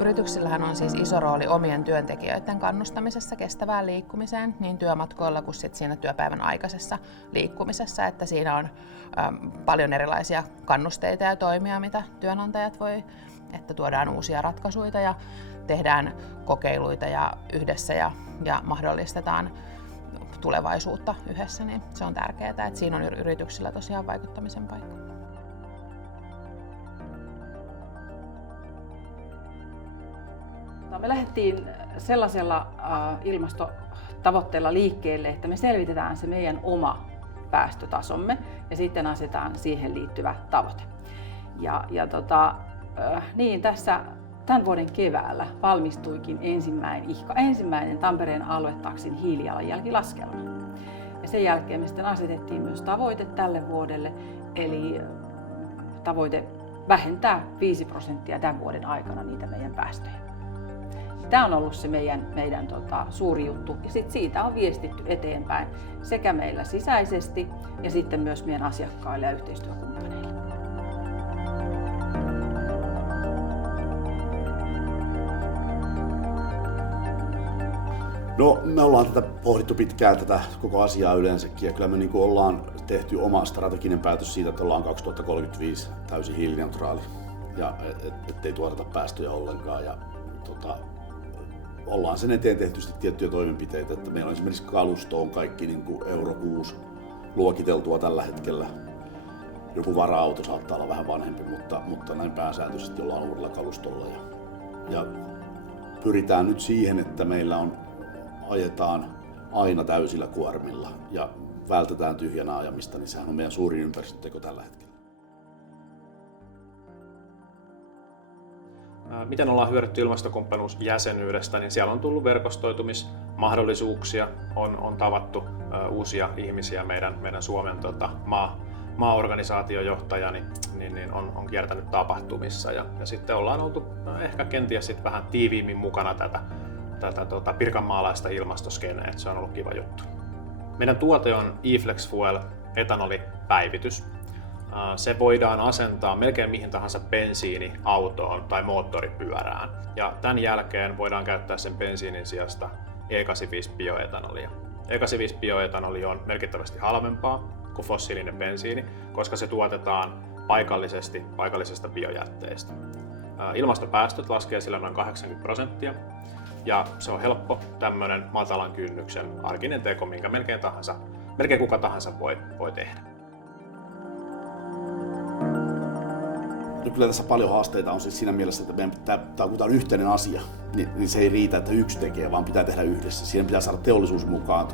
Yrityksillähän on siis iso rooli omien työntekijöiden kannustamisessa kestävään liikkumiseen niin työmatkoilla kuin sit siinä työpäivän aikaisessa liikkumisessa, että siinä on paljon erilaisia kannusteita ja toimia, mitä työnantajat voi, että tuodaan uusia ratkaisuja ja tehdään kokeiluita ja yhdessä ja mahdollistetaan tulevaisuutta yhdessä, niin se on tärkeää, että siinä on yrityksillä tosiaan vaikuttamisen paikka. Me lähdettiin sellaisella ilmastotavoitteella liikkeelle, että me selvitetään se meidän oma päästötasomme ja sitten asetetaan siihen liittyvä tavoite. Niin tässä tämän vuoden keväällä valmistuikin ensimmäinen Tampereen aluetaksin hiilijalanjälkilaskelma. Ja sen jälkeen me sitten asetettiin myös tavoite tälle vuodelle, eli tavoite vähentää 5% tämän vuoden aikana niitä meidän päästöjä. Tämä on ollut se meidän suuri juttu ja sit siitä on viestitty eteenpäin sekä meillä sisäisesti ja sitten myös meidän asiakkaille ja yhteistyökumppaneille. No, me ollaan tätä pohdittu pitkään tätä koko asiaa yleensäkin ja kyllä me ollaan tehty oma strateginen päätös siitä, että ollaan 2035 täysin hiilineutraali ja ettei tuoteta päästöjä ollenkaan. Ja, ollaan sen eteen tehty tiettyjä toimenpiteitä, että meillä on esimerkiksi kalusto on kaikki Euro 6 luokiteltua tällä hetkellä. Joku vara-auto saattaa olla vähän vanhempi, mutta näin pääsääntöisesti ollaan uudella kalustolla. Ja pyritään nyt siihen, että meillä ajetaan aina täysillä kuormilla ja vältetään tyhjänä ajamista, niin sehän on meidän suurin ympäristöteko tällä hetkellä. Miten ollaan hyödytty ilmastokumppanuusjäsenyydestä, niin siellä on tullut verkostoitumismahdollisuuksia, on tavattu uusia ihmisiä, meidän Suomen maaorganisaatiojohtaja niin on kiertänyt tapahtumissa ja sitten ollaan oltu ehkä kenties sit vähän tiiviimmin mukana tätä pirkanmaalaista ilmastoskeneä, että se on ollut kiva juttu. Meidän tuote on eFlex Fuel etanolipäivitys. Se voidaan asentaa melkein mihin tahansa bensiiniautoon tai moottoripyörään. Ja tämän jälkeen voidaan käyttää sen bensiinin sijasta E85 bioetanolia. E85 bioetanoli on merkittävästi halvempaa kuin fossiilinen bensiini, koska se tuotetaan paikallisesta biojätteestä. Ilmastopäästöt laskee sillä noin 80%. Ja se on helppo tämmöinen matalan kynnyksen arkinen teko, minkä melkein kuka tahansa voi tehdä. No, kyllä tässä paljon haasteita on siis siinä mielessä, että meidän kun tämä on yhteinen asia, niin se ei riitä, että yksi tekee, vaan pitää tehdä yhdessä. Siihen pitää saada teollisuus mukaan,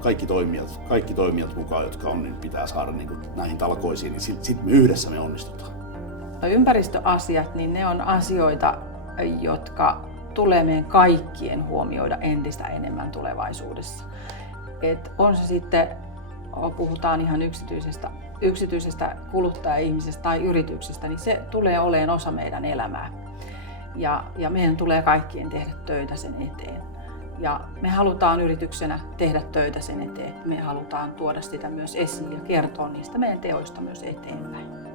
kaikki toimijat mukaan, jotka on, niin pitää saada näihin talkoisiin, niin sitten yhdessä me onnistutaan. No, ympäristöasiat, niin ne on asioita, jotka tulee meidän kaikkien huomioida entistä enemmän tulevaisuudessa. Et on se sitten, puhutaan ihan yksityisestä kuluttaja-ihmisestä tai yrityksestä, niin se tulee olemaan osa meidän elämää. Ja meidän tulee kaikkien tehdä töitä sen eteen. Ja me halutaan yrityksenä tehdä töitä sen eteen. Me halutaan tuoda sitä myös esiin ja kertoa niistä meidän teoista myös eteenpäin.